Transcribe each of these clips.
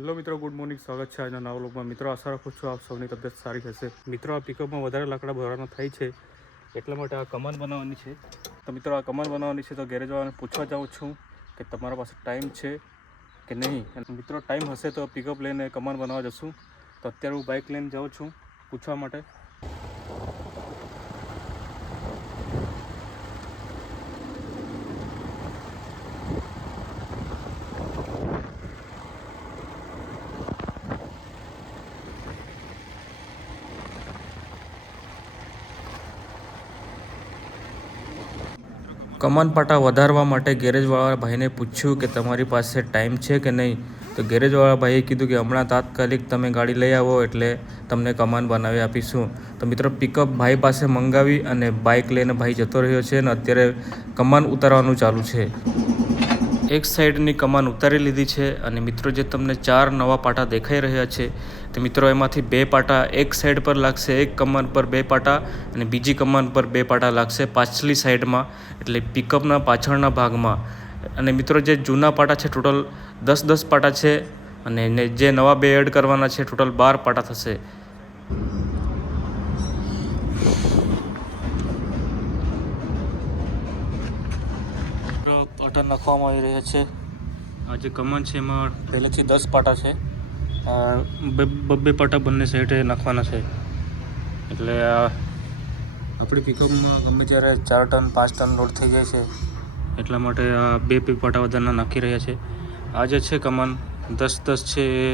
Hello મિત્રો, good morning. સ્વાગત છે આજના નવા લોકમાં મિત્રો, આશા રાખું છું આપ સૌની તબિયત સારી હશે. મિત્રો, આ પિકઅપમાં વધારે લાકડા ભરવાનો થાય છે, એટલા માટે આ કમાન બનાવવાની છે. તો મિત્રો, આ કમાન બનાવવાની છે, તો ગેરેજવાળાને પૂછવા જાઉં છું કે તમારા પાસે ટાઈમ છે કે નહીં? મિત્રો, ટાઈમ હશે તો પિકઅપ લઈને કમાન બનાવવા જશું. તો અત્યારે હું બાઇક લઈને જાઉં છું પૂછવા માટે. કમાન પાટા વધારવા માટે ગેરેજવાળા ભાઈને પૂછ્યું કે તમારી પાસે ટાઈમ છે કે નહીં? તો ગેરેજવાળા ભાઈએ કીધું કે હમણાં તાત્કાલિક તમે ગાડી લઈ આવો એટલે તમને કમાન બનાવી આપીશું. તો મિત્રો પિકઅપ ભાઈ પાસે મંગાવી અને બાઇક લઈને ભાઈ જતો રહ્યો છે અને અત્યારે કમાન ઉતારવાનું ચાલુ છે. એક સાઈડની કમાન ઉતારી લીધી છે અને મિત્રો જે તમને ચાર નવા પાટા દેખાઈ રહ્યા છે, તે મિત્રો એમાંથી બે પાટા એક સાઈડ પર લાગશે, એક કમાન પર બે પાટા અને બીજી કમાન પર બે પાટા લાગશે પાછલી સાઈડમાં, એટલે પિકઅપના પાછળના ભાગમાં. અને મિત્રો જે જૂના પાટા છે ટોટલ દસ દસ પાટા છે અને જે નવા બે એડ કરવાના છે ટોટલ બાર પાટા થશે. પાટા નાખવામાં આવી રહ્યા છે. આ જે કમાન છે એમાં પહેલેથી દસ પાટા છે. બબ્બે પાટા બંને સાઈડે નાખવાના છે. એટલે આપણી પિકઅપમાં ગમે ત્યારે ચાર ટન પાંચ ટન લોડ થઈ જાય છે. એટલા માટે આ બે બે પાટા વધારના નાખી રહ્યા છે. આ જે છે કમાન દસ દસ છે એ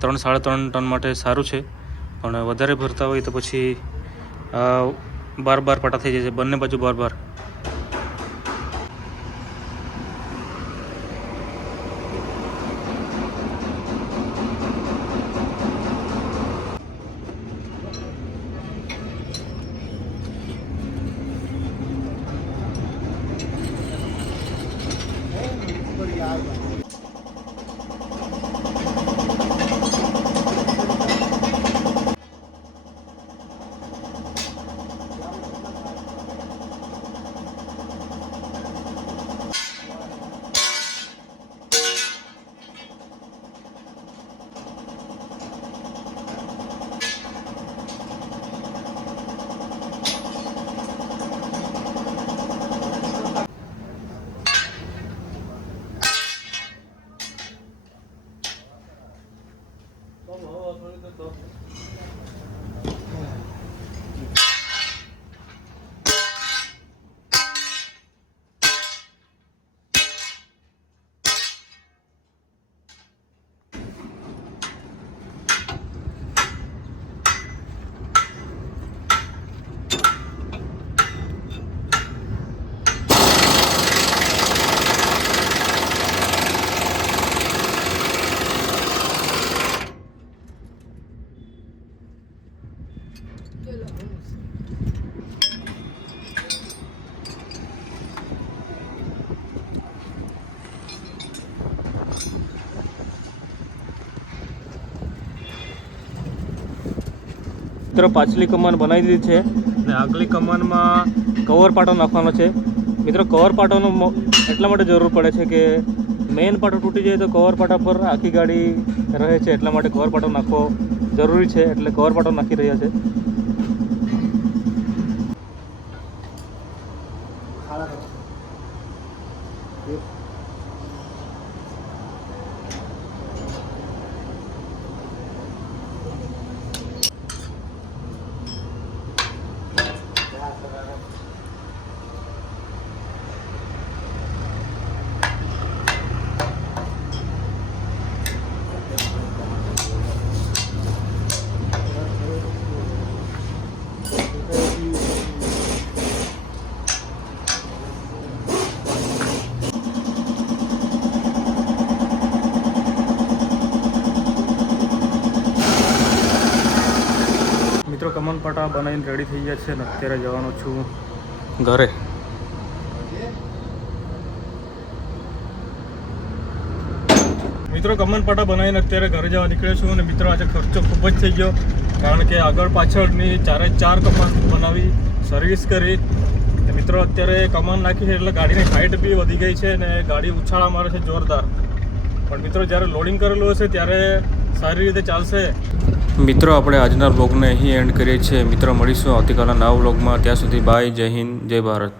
ત્રણ સાડા ત્રણ ટન માટે સારું છે. પણ વધારે ભરતા હોય તો પછી બાર બાર પાટા થઈ જાય છે. બંને બાજુ બાર બાર. obrigado. મિત્રો પાછલી કમાન બનાવી દીધી છે અને આગલી કમાનમાં કવર પાટો નાખવાનો છે. મિત્રો કવર પાટોનો એટલા માટે જરૂર પડે છે કે મેઇન પાટો તૂટી જાય તો કવર પાટા પર આખી ગાડી રહે છે. એટલા માટે કવર પાટો નાખવો જરૂરી છે, એટલે કવર પાટો નાખી રહ્યા છે મિત્રો કમન પાટા બનાવીને રેડી થઈ ગયા છે ને અત્યારે જવાનો છું ઘરે. મિત્રો પાટા બનાવીને અત્યારે ઘરે જવા નીકળ્યો છું અને મિત્રો આજે ખર્ચો ખૂબ જ થઈ ગયો કારણ કે આગળ પાછળની ચારે ચાર કમન બનાવી સર્વિસ કરી. મિત્રો અત્યારે કમાન નાખી છે એટલે ગાડીની હાઇટ બી વધી ગઈ છે અને ગાડી ઉછાળા મારે છે જોરદાર. પણ મિત્રો જ્યારે લોડિંગ કરેલું હશે ત્યારે સારી રીતે ચાલશે. મિત્રો, આપણે આજના બ્લોગને અહીં એન્ડ કરીએ છીએ. મિત્રો, મળીશું આવતીકાલના નવા બ્લોગમાં ત્યાં સુધી બાય, જય હિન્દ, જય ભારત.